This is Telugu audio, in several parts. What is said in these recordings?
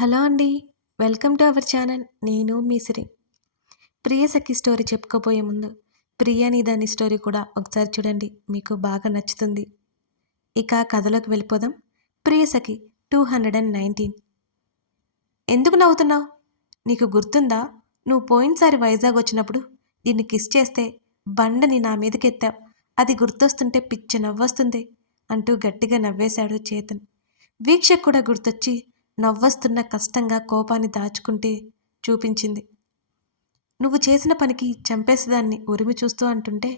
హలో అండి వెల్కమ్ టు అవర్ ఛానల్. నేను మీ సిరి. ప్రియ సఖి స్టోరీ చెప్పుకోబోయే ముందు ప్రియ దాని స్టోరీ కూడా ఒకసారి చూడండి మీకు బాగా నచ్చుతుంది. ఇక కథలోకి వెళ్ళిపోదాం. Priya Sakhi two hundred and nineteen. ఎందుకు నవ్వుతున్నావు? నీకు గుర్తుందా? నువ్వు పోయినసారి వైజాగ్ వచ్చినప్పుడు దీన్ని కిస్ చేస్తే బండని నా మీదకెత్తావు అది గుర్తొస్తుంటే పిచ్చ నవ్వొస్తుంది అంటూ గట్టిగా నవ్వేశాడు చేతన్. వీక్షకు కూడా గుర్తొచ్చి నవ్వొస్తున్న కష్టంగా కోపాన్ని దాచుకుంటే చూపించింది. నువ్వు చేసిన పనికి చంపేసేదాన్ని ఉరిమి చూస్తూ అంటుంటే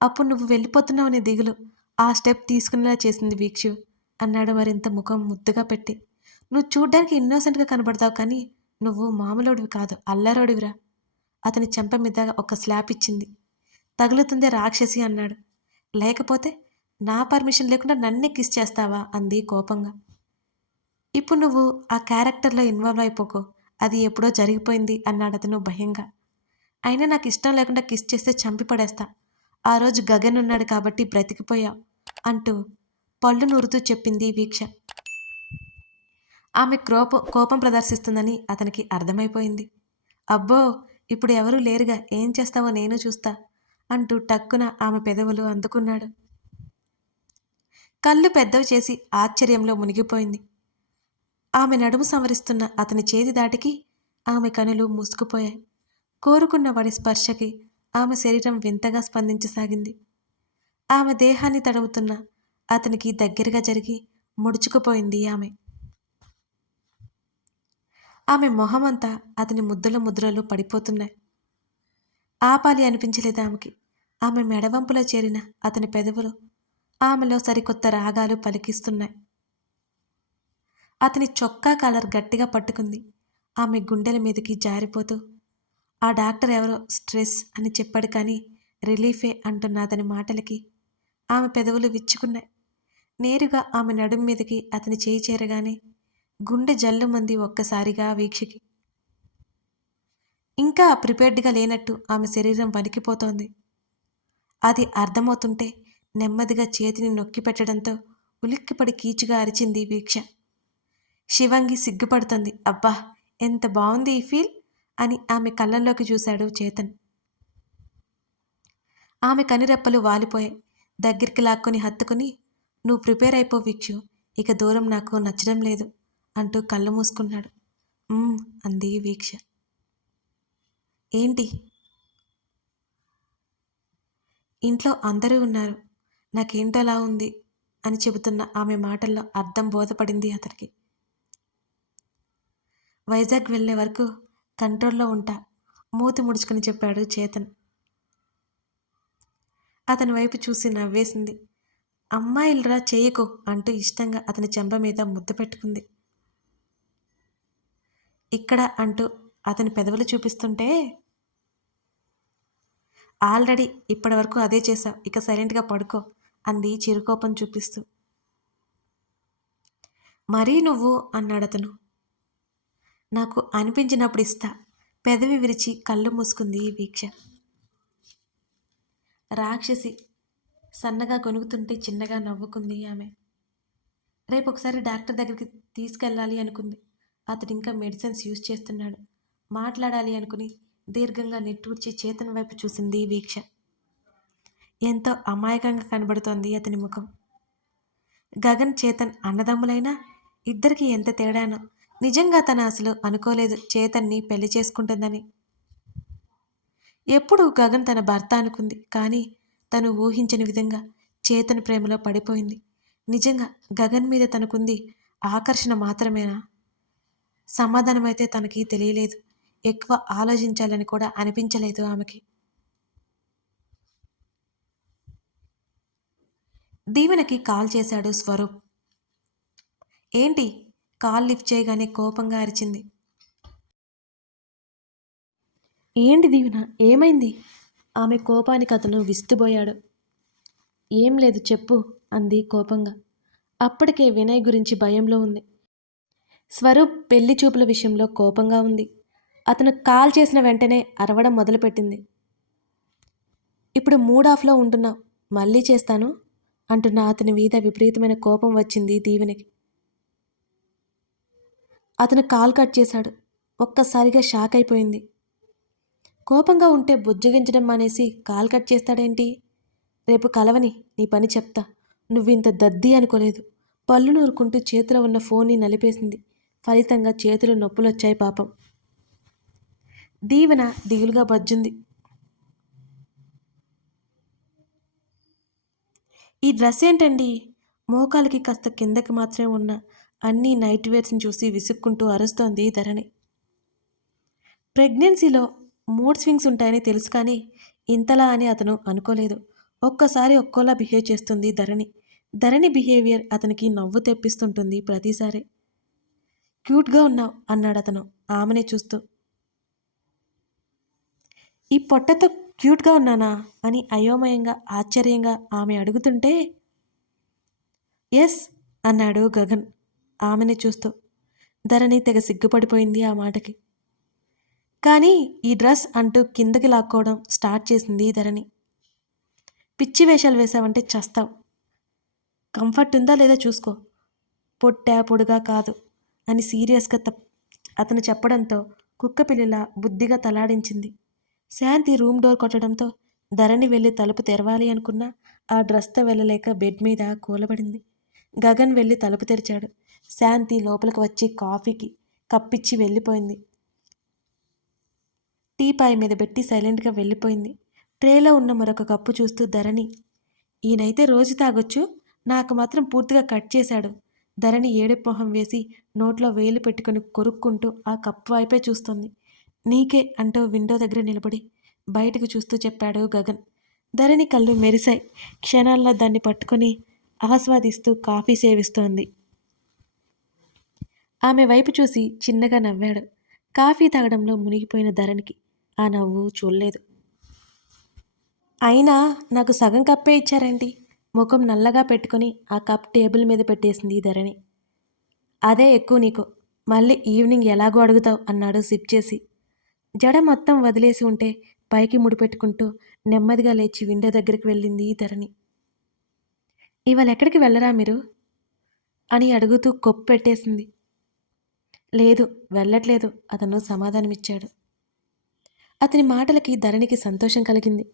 అప్పుడు నువ్వు వెళ్ళిపోతున్నావనే దిగులు. ఆ స్టెప్ తీసుకునేలా చేసింది వీక్షు అన్నాడు మరింత ముఖం ముద్దుగా పెట్టి. నువ్వు చూడ్డానికి ఇన్నోసెంట్గా కనబడతావు కానీ నువ్వు మామూలుడివి కాదు అల్లరోడివిరా. అతని చెంప మీద ఒక స్లాప్ ఇచ్చింది. తగులుతుందే రాక్షసి అన్నాడు. లేకపోతే నా పర్మిషన్ లేకుండా నన్నే కిస్ చేస్తావా అంది కోపంగా. ఇప్పుడు నువ్వు ఆ క్యారెక్టర్లో ఇన్వాల్వ్ అయిపోకో. అది ఎప్పుడో జరిగిపోయింది అన్నాడు అతను భయంగా. అయినా నాకు ఇష్టం లేకుండా కిస్ చేస్తే చంపి పడేస్తా. ఆ రోజు గగన్ ఉన్నాడు కాబట్టి బ్రతికిపోయావు అంటూ పళ్ళు నూరుతూ చెప్పింది వీక్ష. ఆమె క్రోప కోపం ప్రదర్శిస్తుందని అతనికి అర్థమైపోయింది. అబ్బో ఇప్పుడు ఎవరూ లేరుగా ఏం చేస్తావో నేను చూస్తా అంటూ టక్కున ఆమె పెదవులు అందుకున్నాడు. కళ్ళు పెద్దవి చేసి ఆశ్చర్యంలో మునిగిపోయింది. ఆమె నడుము సంవరిస్తున్న అతని చేతి దాటికి ఆమె కనులు మూసుకుపోయాయి. కోరుకున్న వాడి స్పర్శకి ఆమె శరీరం వింతగా స్పందించసాగింది. ఆమె దేహాన్ని తడుముతున్న అతనికి దగ్గరగా జరిగి ముడుచుకుపోయింది ఆమె. ఆమె మొహమంతా అతని ముద్దుల ముద్రలు పడిపోతున్నాయి. ఆపాలి అనిపించలేదు ఆమెకి. ఆమె మెడవంపులో చేరిన అతని పెదవులు ఆమెలో సరికొత్త రాగాలు పలికిస్తున్నాయి. అతని చొక్కా కాలర్ గట్టిగా పట్టుకుంది. ఆమె గుండెల మీదకి జారిపోతూ ఆ డాక్టర్ ఎవరో స్ట్రెస్ అని చెప్పాడు కానీ రిలీఫే అంటున్న అతని మాటలకి ఆమె పెదవులు విచ్చుకున్నాయి. నేరుగా ఆమె నడుం మీదకి అతని చేయి చేరగానే గుండె జల్లుమంది ఒక్కసారిగా వీక్షకి. ఇంకా ప్రిపేర్డ్గా లేనట్టు ఆమె శరీరం వణికిపోతోంది. అది అర్థమవుతుంటే నెమ్మదిగా చేతిని నొక్కి పెట్టడంతో ఉలిక్కిపడి కీచుగా అరిచింది వీక్ష. శివంగి సిగ్గుపడుతుంది. అబ్బా ఎంత బాగుంది ఈ ఫీల్? అని ఆమె కళ్ళల్లోకి చూశాడు చేతన్. ఆమె కనిరెప్పలు వాలిపోయాయి. దగ్గరికి లాక్కొని హత్తుకుని నువ్వు ప్రిపేర్ అయిపో వీక్షు ఇక దూరం నాకు నచ్చడం లేదు అంటూ కళ్ళు మూసుకున్నాడు. అంది వీక్ష. ఏంటి? ఇంట్లో అందరూ ఉన్నారు. నాకేంటోలా ఉంది అని చెబుతున్న ఆమె మాటల్లో అర్థం బోధపడింది అతనికి. వైజాగ్ వెళ్ళే వరకు కంట్రోల్లో ఉంటా మూతి ముడుచుకుని చెప్పాడు చేతన్. అతని వైపు చూసి నవ్వేసింది. అమ్మాయిలరా చేయకు అంటూ ఇష్టంగా అతని చెంప మీద ముద్దు పెట్టుకుంది. ఇక్కడ అంటూ అతని పెదవులు చూపిస్తుంటే ఆల్రెడీ ఇప్పటి వరకు అదే చేశావు ఇక సైలెంట్గా పడుకో అంది చిరుకోపం చూపిస్తూ. మరీ నువ్వు? అన్నాడు అతను నాకు అనిపించినప్పుడు ఇస్తా. పెదవి విరిచి కళ్ళు మూసుకుంది వీక్ష. రాక్షసి సన్నగా కొనుగుతుంటే చిన్నగా నవ్వుకుంది ఆమె. రేపు ఒకసారి డాక్టర్ దగ్గరికి తీసుకెళ్ళాలి అనుకుంది. అతడు ఇంకా మెడిసిన్స్ యూజ్ చేస్తున్నాడు. మాట్లాడాలి అనుకుని దీర్ఘంగా నిట్టూర్చి చేతన వైపు చూసింది వీక్ష. ఎంతో అమాయకంగా కనబడుతోంది అతని ముఖం. గగన్ చేతన్ అన్నదమ్ములైనా ఇద్దరికి ఎంత తేడానో నిజంగా తన అసలు అనుకోలేదు చేతన్ని పెళ్ళి చేసుకుంటుందని. ఎప్పుడు గగన్ తన భర్త అనుకుంది. కానీ తను ఊహించని విధంగా చేతన్ ప్రేమలో పడిపోయింది. నిజంగా గగన్ మీద తనకుంది ఆకర్షణ మాత్రమేనా? సమాధానమైతే తనకి తెలియలేదు. ఎక్కువ ఆలోచించాలని కూడా అనిపించలేదు ఆమెకి. దీవెనకి కాల్ చేశాడు స్వరూప్. ఏంటి? కాల్ లిఫ్ట్ చేయగానే కోపంగా అరిచింది. ఏంటి దీవెన? ఏమైంది? ఆమె కోపానికి అతను విస్తుపోయాడు. ఏం లేదు చెప్పు అంది కోపంగా. అప్పటికే వినయ్ గురించి భయంలో ఉంది. స్వరూప్ పెళ్ళి చూపుల విషయంలో కోపంగా ఉంది. అతను కాల్ చేసిన వెంటనే అరవడం మొదలుపెట్టింది. ఇప్పుడు మూడ్ ఆఫ్లో ఉంటున్నావు మళ్ళీ చేస్తాను అంటున్న అతని మీద విపరీతమైన కోపం వచ్చింది దీవెనికి. అతను కాల్ కట్ చేశాడు. ఒక్కసారిగా షాక్ అయిపోయింది. కోపంగా ఉంటే బుజ్జగించడం మానేసి కాల్ కట్ చేస్తాడేంటి? రేపు కలవని నీ పని చెప్తా. నువ్వింత దద్ది అనుకోలేదు. పళ్ళు నూరుకుంటూ చేతిలో ఉన్న ఫోన్ని నలిపేసింది. ఫలితంగా చేతులు నొప్పులొచ్చాయి పాపం. దీవెన దిగులుగా బజ్జుంది. ఈ డ్రెస్ ఏంటండి? మోకాలకి కాస్త కిందకి మాత్రమే ఉన్న అన్ని నైట్ వేర్స్ని చూసి విసుక్కుంటూ అరుస్తోంది ధరణి. ప్రెగ్నెన్సీలో మూడ్ స్వింగ్స్ ఉంటాయని తెలుసు కానీ ఇంతలా అని అతను అనుకోలేదు. ఒక్కసారి ఒక్కోలా బిహేవ్ చేస్తుంది ధరణి. ధరణి బిహేవియర్ అతనికి నవ్వు తెప్పిస్తుంటుంది ప్రతిసారి. క్యూట్గా ఉన్నావు అన్నాడు అతను ఆమెనే చూస్తూ. ఈ పొట్టతో క్యూట్గా ఉన్నానా? అని అయోమయంగా ఆశ్చర్యంగా ఆమె అడుగుతుంటే ఎస్ అన్నాడు గగన్. ఆమెని చూస్తూ ధరణి తెగ సిగ్గుపడిపోయింది ఆ మాటకి. కానీ ఈ డ్రెస్ అంటూ కిందకి లాక్కోవడం స్టార్ట్ చేసింది ధరణి. పిచ్చి వేషాలు వేసావంటే చస్తావు. కంఫర్ట్ ఉందా లేదా చూసుకో. పొట్టా పొడుగా కాదు అని సీరియస్గా తప్ అతను చెప్పడంతో కుక్క పిల్లిలా బుద్ధిగా తలాడించింది. శాంతి రూమ్ డోర్ కొట్టడంతో ధరణి వెళ్ళి తలుపు తెరవాలి అనుకున్నా ఆ డ్రెస్తో వెళ్ళలేక బెడ్ మీద కూలబడింది. గగన్ వెళ్ళి తలుపు తెరిచాడు. శాంతి లోపలికి వచ్చి కాఫీకి కప్పిచ్చి వెళ్ళిపోయింది. టీపాయ్ మీద పెట్టి సైలెంట్గా వెళ్ళిపోయింది. ట్రేలో ఉన్న మరొక కప్పు చూస్తూ ధరణి ఈయనైతే రోజు తాగొచ్చు నాకు మాత్రం పూర్తిగా కట్ చేశాడు. ధరణి ఏడుపోహం మొహం వేసి నోట్లో వేలు పెట్టుకుని కొరుక్కుంటూ ఆ కప్పు వైపే చూస్తుంది. నీకే అంటూ విండో దగ్గర నిలబడి బయటకు చూస్తూ చెప్పాడు గగన్. ధరణి కళ్ళు మెరిశాయి. క్షణాల్లో దాన్ని పట్టుకొని ఆస్వాదిస్తూ కాఫీ సేవిస్తోంది. ఆమె వైపు చూసి చిన్నగా నవ్వాడు. కాఫీ తాగడంలో మునిగిపోయిన ధరణికి ఆ నవ్వు చూడలేదు. అయినా నాకు సగం కప్పే ఇచ్చారండి ముఖం నల్లగా పెట్టుకొని ఆ కప్ టేబుల్ మీద పెట్టేసింది ధరణి. అదే ఎక్కువ నీకు. మళ్ళీ ఈవినింగ్ ఎలాగో అడుగుతావు అన్నాడు సిప్ చేసి. జడ మొత్తం వదిలేసి ఉంటే పైకి ముడిపెట్టుకుంటూ నెమ్మదిగా లేచి విండో దగ్గరికి వెళ్ళింది ధరణి. ఇవాళ ఎక్కడికి వెళ్ళరా మీరు? అని అడుగుతూ కొప్పు పెట్టేసింది. లేదు వెళ్ళట్లేదు. అతను సమాధానమిచ్చాడు. అతని మాటలకి ధరణికి సంతోషం కలిగింది.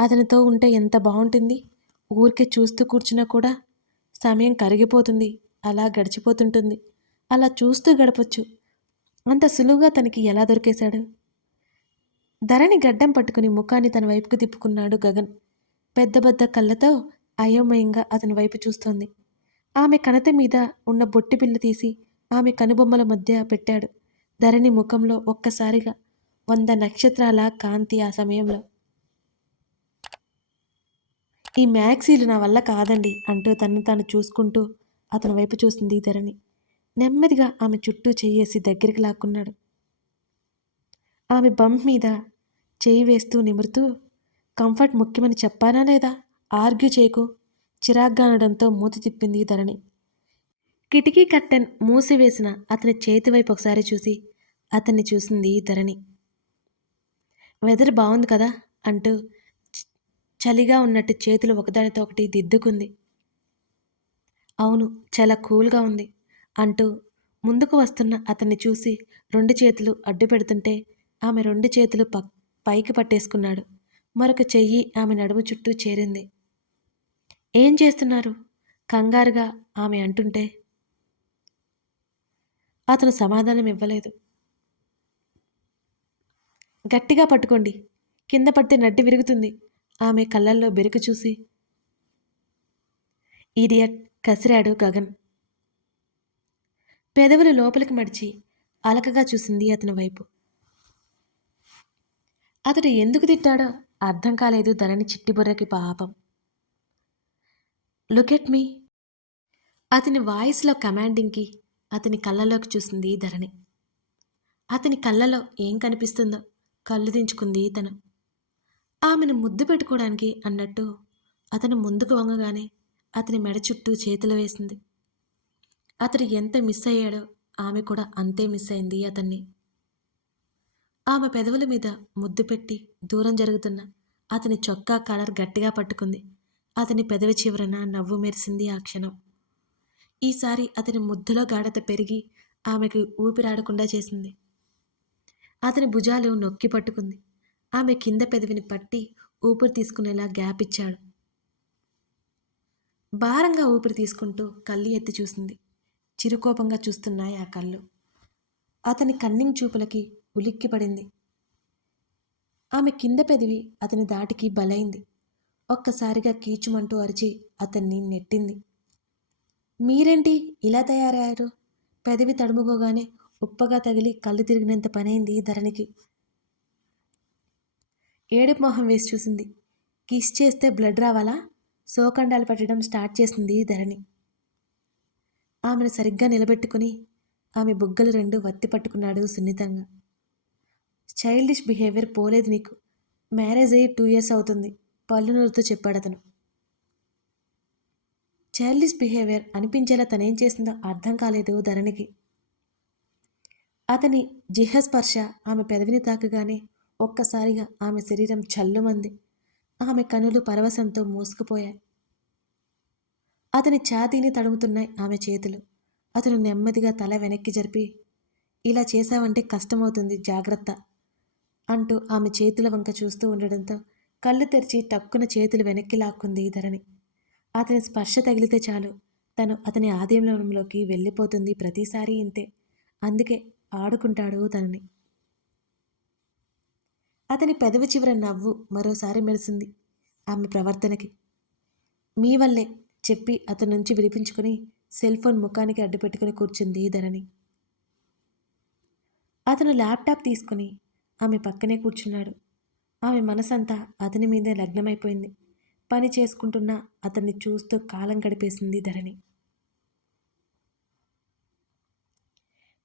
అతనితో ఉంటే ఎంత బాగుంటుంది ఊరికే చూస్తూ కూర్చున్నా కూడా సమయం కరిగిపోతుంది. అలా గడిచిపోతుంటుంది. అలా చూస్తూ గడపచ్చు. అంత సులువుగా తనకి ఎలా దొరికేశాడు? ధరణి గడ్డం పట్టుకుని ముఖాన్ని తన వైపుకు తిప్పుకున్నాడు గగన్. పెద్ద పెద్ద కళ్ళతో అయోమయంగా అతని వైపు చూస్తోంది. ఆమె కణత మీద ఉన్న బొట్టి పిల్ల తీసి ఆమె కనుబొమ్మల మధ్య పెట్టాడు. ధరణి ముఖంలో ఒక్కసారిగా వంద నక్షత్రాల కాంతి ఆ సమయంలో. ఈ మ్యాక్సీలు నా వల్ల కాదండి అంటూ తను తాను చూసుకుంటూ అతని వైపు చూసింది ధరణి. నెమ్మదిగా ఆమె చుట్టూ చేయేసి దగ్గరికి లాక్కున్నాడు. ఆమె బంప్ మీద చేయి వేస్తూ నిమురుతూ కంఫర్ట్ ముఖ్యమని చెప్పానా లేదా? ఆర్గ్యూ చేయకు. చిరాగ్గా అనడంతో మూత తిప్పింది ధరణి. కిటికీ కట్టెన్ మూసివేసిన అతని చేతి వైపు ఒకసారి చూసి అతన్ని చూసింది ధరణి. వెదర్ బాగుంది కదా అంటూ చలిగా ఉన్నట్టు చేతులు ఒకదానితో ఒకటి దిద్దుకుంది. అవును చాలా కూల్గా ఉంది అంటూ ముందుకు వస్తున్న అతన్ని చూసి రెండు చేతులు అడ్డు పెడుతుంటే ఆమె రెండు చేతులు పక్ పైకి పట్టేసుకున్నాడు. మరొక చెయ్యి ఆమె నడుము చుట్టూ చేరింది. ఏం చేస్తున్నారు? కంగారుగా ఆమె అంటుంటే అతను సమాధానం ఇవ్వలేదు. గట్టిగా పట్టుకోండి. కింద పడితే నడ్డి విరుగుతుంది. ఆమె కళ్ళల్లో బెరుకు చూసి ఈడియట్ కసిరాడు గగన్. పెదవులు లోపలికి మడిచి అలకగా చూసింది అతని వైపు. అతడు ఎందుకు తిట్టాడో అర్థం కాలేదు ధరణి చిట్టిబుర్రకి పాపం. Look at me! అతని వాయిస్లో కమాండింగ్కి అతని కళ్ళలోకి చూసింది ధరణి. అతని కళ్ళలో ఏం కనిపిస్తుందో కళ్ళు దించుకుంది తను ఆమెను ముద్దు పెట్టుకోవడానికి అన్నట్టు అతను ముందుకు వంగగానే అతని మెడ చుట్టూ చేతులు వేసింది. అతడు ఎంత మిస్ అయ్యాడో ఆమె కూడా అంతే మిస్ అయింది అతన్ని. ఆమె పెదవుల మీద ముద్దు పెట్టి దూరం జరుగుతున్న అతని చొక్కా కలర్ గట్టిగా పట్టుకుంది. అతని పెదవి చివరన నవ్వు మెరిసింది ఆ క్షణం. ఈసారి అతని ముద్దులో గాఢత పెరిగి ఆమెకు ఊపిరాడకుండా చేసింది. అతని భుజాలు నొక్కి పట్టుకుంది. ఆమె కింద పెదవిని పట్టి ఊపిరి తీసుకునేలా గ్యాప్ ఇచ్చాడు. భారంగా ఊపిరి తీసుకుంటూ కళ్ళు ఎత్తి చూసింది. చిరుకోపంగా చూస్తున్నాయి ఆ కళ్ళు. అతని కన్నింగ్ చూపులకి ఉలిక్కి పడింది. ఆమె కింద పెదివి అతని దాటికి బలైంది. ఒక్కసారిగా కీచుమంటూ అరిచి అతన్ని నెట్టింది. మీరేంటి ఇలా తయారయ్యారు? పెదవి తడుముకోగానే ఉప్పగా తగిలి కళ్ళు తిరిగినంత పనైంది ధరణికి. ఏడుపు మొహం వేసి చూసింది. కిస్ చేస్తే బ్లడ్ రావాలా? సోకండాలు పెట్టడం స్టార్ట్ చేసింది ధరణి. ఆమెను సరిగ్గా నిలబెట్టుకుని ఆమె బుగ్గలు రెండు వత్తి పట్టుకున్నాడు సున్నితంగా. చైల్డిష్ బిహేవియర్ పోలేదు నీకు. మ్యారేజ్ అయ్యి టూ ఇయర్స్ అవుతుంది. పళ్ళు నూరుతూ చెప్పాడు అతను. చైల్డిష్ బిహేవియర్ అనిపించేలా తనేం చేసిందో అర్థం కాలేదు ధరణికి. అతని జిహస్పర్శ ఆమె పెదవిని తాకగానే ఒక్కసారిగా ఆమె శరీరం చల్లుమంది. ఆమె కనులు పరవశంతో మూసుకుపోయాయి. అతని ఛాతీని తడుముతున్నాయి ఆమె చేతులు. అతను నెమ్మదిగా తల వెనక్కి జరిపి ఇలా చేశావంటే కష్టమవుతుంది జాగ్రత్త అంటూ ఆమె చేతుల వంక చూస్తూ ఉండడంతో కళ్ళు తెరిచి టక్కున చేతులు వెనక్కి లాక్కుంది ధరణి. అతని స్పర్శ తగిలితే చాలు. తను అతని ఆధీనంలోకి వెళ్ళిపోతుంది ప్రతిసారి ఇంతే. అందుకే ఆడుకుంటాడు తనని. అతని పెదవి చివర నవ్వు మరోసారి మెరిసింది ఆమె ప్రవర్తనకి. మీ వల్లే చెప్పి అతని నుంచి విడిపించుకుని సెల్ ఫోన్ ముఖానికి అడ్డుపెట్టుకుని కూర్చుంది ధరణి. అతను ల్యాప్టాప్ తీసుకుని ఆమె పక్కనే కూర్చున్నాడు. ఆమె మనసంతా అతని మీదే లగ్నమైపోయింది. పని చేసుకుంటున్న అతన్ని చూస్తూ కాలం గడిపేసింది ధరణి.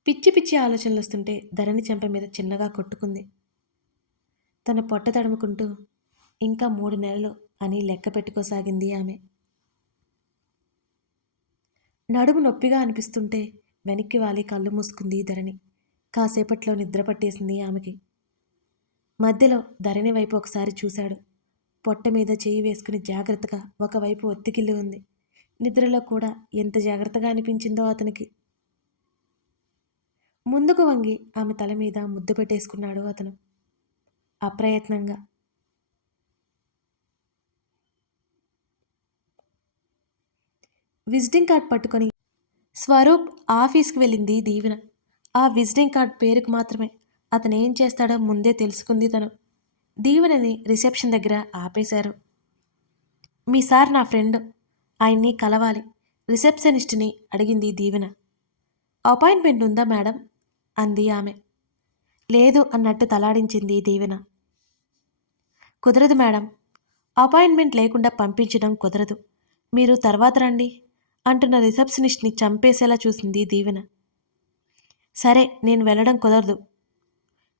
పిచ్చి పిచ్చి ఆలోచనలు వస్తుంటే ధరణి చెంప మీద చిన్నగా కొట్టుకుంది. తన పొట్ట తడుముకుంటూ ఇంకా మూడు నెలలు అని లెక్క పెట్టుకోసాగింది ఆమె. నడుము నొప్పిగా అనిపిస్తుంటే వెనక్కి వాలి కళ్ళు మూసుకుంది ధరణి. కాసేపట్లో నిద్ర పట్టేసింది ఆమెకి. మధ్యలో ధరణి వైపు ఒకసారి చూశాడు. పొట్ట మీద చేయి వేసుకుని జాగ్రత్తగా ఒకవైపు ఒత్తికిల్లి ఉంది. నిద్రలో కూడా ఎంత జాగ్రత్తగా అనిపించిందో అతనికి. ముందుకు వంగి ఆమె తల మీద ముద్దు పెట్టేసుకున్నాడు అతను. అప్రయత్నంగా. విజిటింగ్ కార్డ్ పట్టుకొని స్వరూప్ ఆఫీస్కి వెళ్ళింది దీవెన. ఆ విజిటింగ్ కార్డ్ పేరుకు మాత్రమే. అతను ఏం చేస్తాడో ముందే తెలుసుకుంది తను. దీవెనని రిసెప్షన్ దగ్గర ఆపేశారు. మీ సార్ నా ఫ్రెండ్. ఆయన్ని కలవాలి. రిసెప్షనిస్ట్ని అడిగింది దీవెన. అపాయింట్మెంట్ ఉందా మేడం? అంది ఆమె. లేదు అన్నట్టు తలాడించింది దీవెన. కుదరదు మేడం. అపాయింట్మెంట్ లేకుండా పంపించడం కుదరదు. మీరు తర్వాత రండి అంటున్న రిసెప్షనిస్ట్ని చంపేసేలా చూసింది దీవెన. సరే నేను వెళ్ళడం కుదరదు.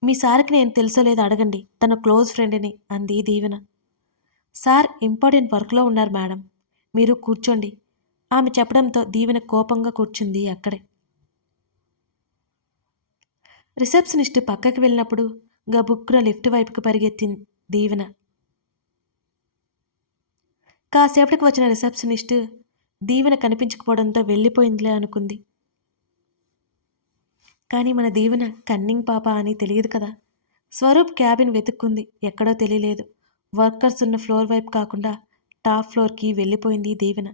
మీ సార్కి నేను తెలుసో లేదో అడగండి. తన క్లోజ్ ఫ్రెండ్ని అంది దీవెన. సార్ ఇంపార్టెంట్ వర్క్లో ఉన్నారు మేడం. మీరు కూర్చోండి. ఆమె చెప్పడంతో దీవెన కోపంగా కూర్చుంది అక్కడే. రిసెప్షనిస్ట్ పక్కకి వెళ్ళినప్పుడు గబుక్కున లిఫ్ట్ వైపుకి పరిగెత్తింది దీవెన. కాసేపటికి వచ్చిన రిసెప్షనిస్ట్ దీవెన కనిపించకపోవడంతో వెళ్ళిపోయిందిలే అనుకుంది. కానీ మన దీవెన కన్నింగ్ పాప అని తెలియదు కదా? స్వరూప్ క్యాబిన్ వెతుక్కుంది. ఎక్కడో తెలియలేదు. వర్కర్స్ ఉన్న ఫ్లోర్ వైపు కాకుండా టాప్ ఫ్లోర్కి వెళ్ళిపోయింది దీవెన.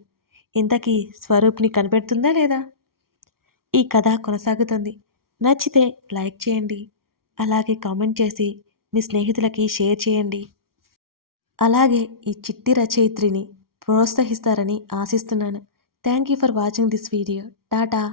ఇంతకీ స్వరూప్ని కనిపెడుతుందా లేదా? ఈ కథ కొనసాగుతుంది. నచ్చితే లైక్ చేయండి. అలాగే కామెంట్ చేసి మీ స్నేహితులకి షేర్ చేయండి. అలాగే ఈ చిట్టి రచయిత్రిని ప్రోత్సహిస్తారని ఆశిస్తున్నాను. Thank you for watching this video. Tata!